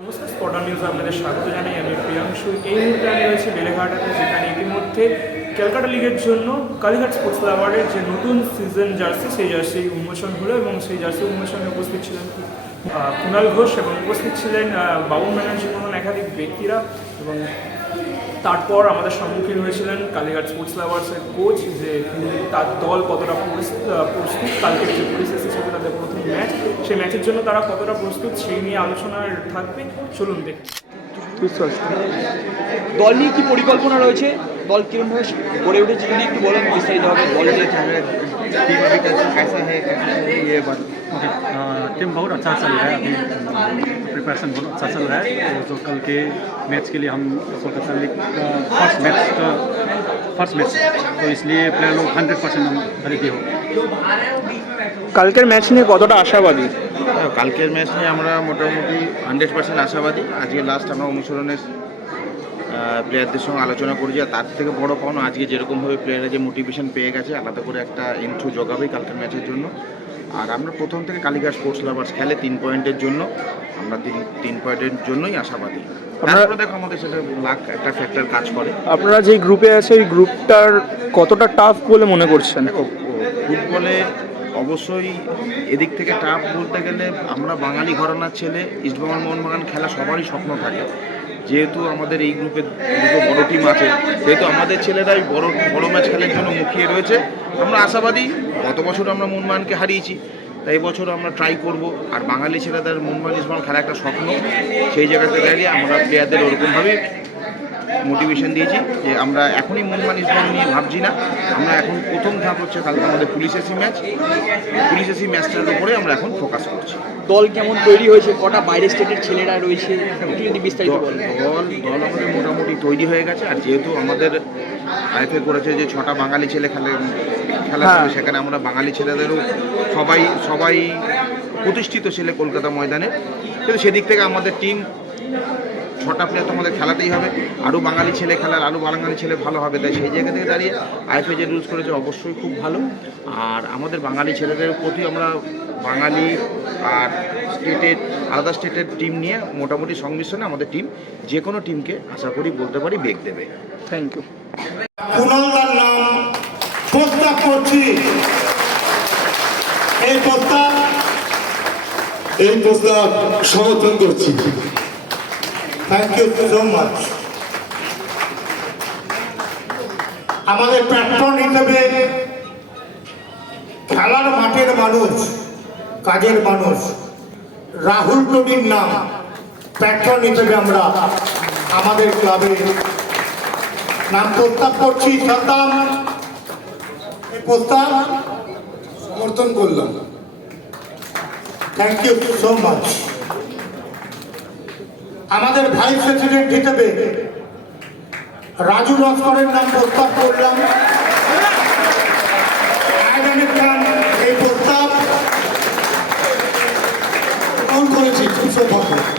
নমস্কার spotter news আপনাদের স্বাগত জানাই। আমি প্রিয়াংশু। এই মুহূর্তে আমি রয়েছে বেলেঘাটাতে, যেখানে ইতিমধ্যে ক্যালকাটা লিগের জন্য কালীঘাট স্পোর্টস অ্যাওয়ার্ডের যে নতুন সিজন জার্সি সেই জার্সি উন্মোচন হলো এবং সেই জার্সি উন্মোচনে উপস্থিত ছিলেন কুণাল ঘোষ এবং উপস্থিত ছিলেন বাবুল ব্যানার্জি মতন একাধিক ব্যক্তিরা এবং তারপর আমাদের সম্মুখীন হয়েছিলেন কালীঘাট স্পোর্টস লাভার্সের কোচ যে তার দল কতটা প্রস্তুত কালকের যে পরিস্থিতি ছিল তাদের সেই ম্যাচের জন্য তারা কতটা প্রস্তুত সেই নিয়ে আলোচনা থাকবে চলুন দেখি। দল নিয়ে কি পরিকল্পনা রয়েছে? দল কিরমভাবে গড়ে উঠেছে যদি একটু বলেন বিস্তারিতভাবে দল নিয়ে टीम अभी कैसा कैसा है कैसा है ये बात ओके टीम बहुत अच्छा चल रहा है अभी प्रिपरेशन बहुत अच्छा चल रहा है तो जो कल के मैच के लिए हम कोलकाता लीग का फर्स्ट मैच का फर्स्ट मैच तो इसलिए प्लेयर लोग हंड्रेड परसेंट हम रेडी हो কালকের ম্যাচ নিয়ে কতটা আশাবাদী কালকের ম্যাচ নিয়ে আমরা মোটামুটি হান্ড্রেড পার্সেন্ট আশাবাদী আজকে লাস্ট আমরা অনুসরণের প্লেয়ারদের সঙ্গে আলোচনা করেছি আর তার থেকে বড় পাওনা আজকে যেরকমভাবে প্লেয়াররা যে মোটিভেশন পেয়ে গেছে আলাদা করে একটা এন্ট্রু জোগাবেই কালকের ম্যাচের জন্য। আর আমরা প্রথম থেকে কালীঘাট স্পোর্টস লাভার্স খেলে তিন পয়েন্টের জন্য। আমরা তিন তিন পয়েন্টের জন্যই আশাবাদী। তারপরে দেখো আমাদের সেটা লাখ একটা ফ্যাক্টর কাজ করে। আপনারা যে গ্রুপে আছে ওই গ্রুপটার কতটা টাফ বলে মনে করছেন? ফুটবলে অবশ্যই এদিক থেকে টাফ বলতে গেলে আমরা বাঙালি ঘরানার ছেলে ইস্টবেঙ্গল মোহনবাগান খেলা সবারই স্বপ্ন থাকে। যেহেতু আমাদের এই গ্রুপে দুটো বড় টিম আছে, সেহেতু আমাদের ছেলেরাই বড় বড় ম্যাচ খেলার জন্য মুখিয়ে রয়েছে। আমরা আশাবাদী, গত বছর আমরা মুনমানকে হারিয়েছি তাই বছর আমরা ট্রাই করব। আর বাঙালি ছেলেদের মুনমান ইসমান খেলা একটা স্বপ্ন, সেই জায়গাতে দাঁড়িয়ে আমরা প্লেয়ারদের ওরকমভাবে মোটিভেশন দিয়েছি যে আমরা এখনই মনমান ইসলাম নিয়ে ভাবছি না। আমরা এখন প্রথম ধাপ হচ্ছে কালকে আমাদের police AC match police AC ম্যাচটার উপরে আমরা এখন ফোকাস করছি। দল কেমন তৈরি হয়েছে? কটা বাইরের স্টেটের ছেলেরা রয়েছে? যদি বিস্তারিত দল দল আমাদের মোটামুটি তৈরি হয়ে গেছে। আর যেহেতু আমাদের আইএফএ করেছে যে ছটা বাঙালি ছেলে খেলে খেলা ছিল, সেখানে আমরা বাঙালি ছেলেদেরও সবাই সবাই প্রতিষ্ঠিত ছেলে কলকাতা ময়দানে। কিন্তু সেদিক থেকে আমাদের টিম ছটা প্লেয়ার তো আমাদের খেলাতেই হবে। আরও বাঙালি ছেলে খেলার আরও বাঙালি ছেলে ভালো হবে। তাই সেই জায়গা থেকে দাঁড়িয়ে আইএফএ যে রুলস করেছে অবশ্যই খুব ভালো। আর আমাদের বাঙালি ছেলেদের প্রতি আমরা বাঙালি আর স্টেটের আলাদা স্টেটের টিম নিয়ে মোটামুটি সংমিশ্রণে আমাদের টিম যে কোনো টিমকে আশা করি বলতে পারি বেগ দেবে। থ্যাংক ইউ কুণালদার নাম প্রস্তাব করছি। এই প্রস্তাব এই প্রস্তাব সমর্থন করছি। থ্যাংক ইউ সো মাচ আমাদের প্যাট্রন হিসেবে খেলার মাঠের মানুষ, কাজের মানুষ, রাহুল টনির নাম প্যাট্রন হিসেবে আমরা আমাদের ক্লাবে নাম প্রস্তাব করছি। সন্তান প্রস্তাব সমর্থন করলাম। থ্যাংক ইউ সো মাচ আমাদের ভাইস প্রেসিডেন্ট হিসেবে রাজু লস্করের নাম প্রস্তাব করলাম। এই প্রস্তাব করেছি খুব সৌভাগ্য